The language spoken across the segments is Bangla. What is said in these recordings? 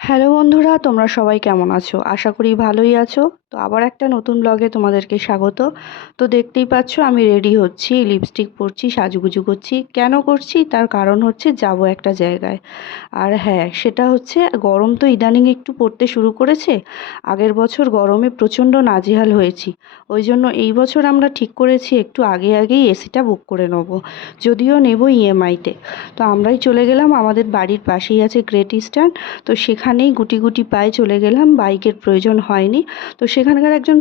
হ্যালো বন্ধুরা তোমরা সবাই কেমন আছো? আশা করি ভালোই আছো। তো আবার একটা নতুন ব্লগে তোমাদেরকে স্বাগত। তো দেখতেই পাচ্ছ, আমি রেডি হচ্ছি লিপস্টিক পরছি, সাজুগুজু করছি। কেন করছি? তার কারণ হচ্ছে যাব একটা জায়গায়। আর হ্যাঁ সেটা হচ্ছে গরম তো ইদানিং একটু পড়তে শুরু করেছে। আগের বছর গরমে প্রচণ্ড নাজেহাল হয়েছি। ওই জন্য এই বছর আমরা ঠিক করেছি, একটু আগে আগেই এসিটা বুক করে নেব। যদিও নেব ইএমআইতে তো আমরাই চলে গেলাম, আমাদের বাড়ির পাশেই আছে গ্রেট ইস্টার্ন তো সেখানেই গুটি গুটি পায়ে চলে গেলাম বাইকের প্রয়োজন হয়নি। তো সেখানকার একজন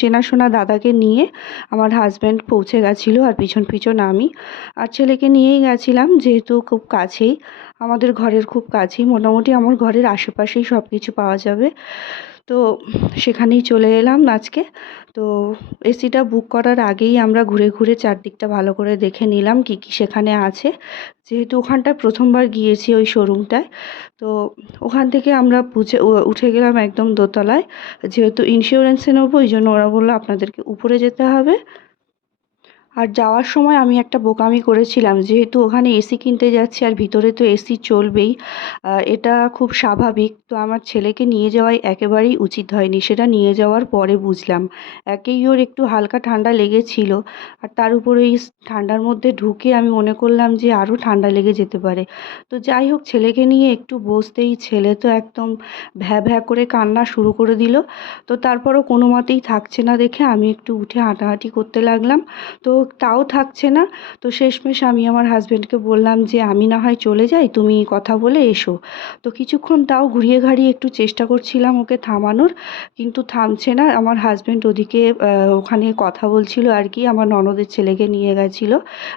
চেনাশোনা দাদাকে নিয়ে আমার হাজব্যান্ড পৌঁছে গেছিল আর পিছন পিছন আমি। আর ছেলেকে নিয়েই গেছিলাম, যেহেতু খুব কাছেই। আমাদের ঘরের খুব কাছেই, মোটামুটি আমার ঘরের আশেপাশেই সব কিছু পাওয়া যাবে। তো সেখানেই চলে এলাম আজকে। তো এসিটা বুক করার আগেই আমরা ঘুরে ঘুরে চারদিকটা ভালো করে দেখে নিলাম কী কী সেখানে আছে। যেহেতু ওখানটায় প্রথমবার গিয়েছি ওই শোরুমটায়, তো ওখান থেকে আমরা বুঝে উঠে গেলাম একদম দোতলায়। যেহেতু ইন্স্যুরেন্সে নেব, ওই জন্য ওরা বলল আপনাদেরকে উপরে যেতে হবে। আর যাওয়ার সময় আমি একটা বোকামি করেছিলাম, যেহেতু ওখানে এসি কিনতে যাচ্ছি আর ভিতরে তো এসি চলবেই এটা খুব স্বাভাবিক। তো আমার ছেলেকে নিয়ে যাওয়াই একেবারেই উচিত হয়নি, সেটা নিয়ে যাওয়ার পরে বুঝলাম। একেই ওর একটু হালকা ঠান্ডা লেগেছিল, আর তার উপরে এই ঠান্ডার মধ্যে ঢুকে আমি মনে করলাম যে আরও ঠান্ডা লেগে যেতে পারে। তো যাই হোক, ছেলেকে নিয়ে একটু বসতেই ছেলে তো একদম ভ্যা ভ্যা করে কান্না শুরু করে দিল। তো তারপরও কোনো মতেই থাকছে না দেখে আমি একটু উঠে হাঁটাহাঁটি করতে লাগলাম। তো তাও থাকছে না। তো শেষমেশ আমি আমার হাজব্যান্ডকে বললাম যে আমি না হয় চলে যাই তুমি কথা বলে এসো। তো কিছুক্ষণ তাও ঘুরিয়ে ঘাড়িয়ে একটু চেষ্টা করছিলাম ওকে থামানোর কিন্তু থামছে না। আমার হাজব্যান্ড ওদিকে ওখানে কথা বলছিল আর কি আমার ননদের ছেলেকে নিয়ে গেছিল।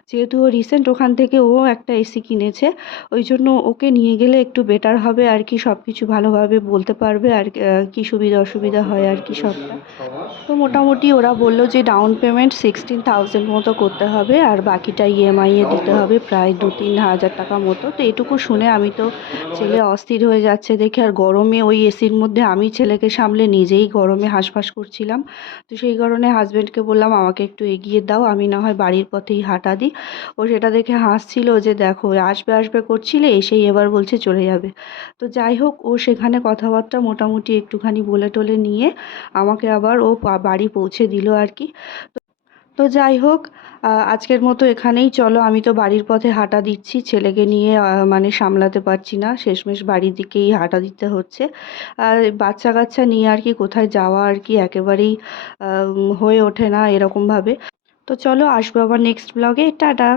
যেহেতু ও রিসেন্ট ওখান থেকে ও একটা এসি কিনেছে ওই জন্য ওকে নিয়ে গেলে একটু বেটার হবে আর কি সব কিছু ভালোভাবে বলতে পারবে আর কি, সুবিধা অসুবিধা হয় আর কি সবটা। তো মোটামুটি ওরা বলল যে ডাউন পেমেন্ট সিক্সটিন থাউজেন্ড মতো করতে হবে আর বাকিটা ইএমআইয়ে দিতে হবে প্রায় দু তিন হাজার টাকা মতো। তো এটুকু শুনে আমি তো ছেলে অস্থির হয়ে যাচ্ছে দেখে আর গরমে ওই এসির মধ্যে আমি ছেলেকে সামলে নিজেই গরমে হাঁসফাঁস করছিলাম। তো সেই কারণে হাজব্যান্ডকে বললাম, আমাকে একটু এগিয়ে দাও, আমি না হয় বাড়ির পথেই হাঁটা দিই ও সেটা দেখে হাসছিল যে, দেখো, আসবে আসবে, করছিলে, এসেই এবার বলছে চলে যাবে। তো যাই হোক, ও সেখানে কথাবার্তা মোটামুটি একটুখানি বলে টলে নিয়ে আমাকে আবার ও বাড়ি পৌঁছে দিল আর কি। তো যাই হোক আজকের মতো এখানেই চলো। আমি তো বাড়ির পথে হাঁটা দিচ্ছি, ছেলেকে নিয়ে মানে সামলাতে পারছি না। শেষমেশ বাড়ির দিকেই হাঁটা দিতে হচ্ছে। আর বাচ্চা কাচ্চা নিয়ে আর কি কোথায় যাওয়া আর কি একেবারেই হয়ে ওঠে না এরকমভাবে। তো চলো, আসব আবার নেক্সট ব্লগে টাটা!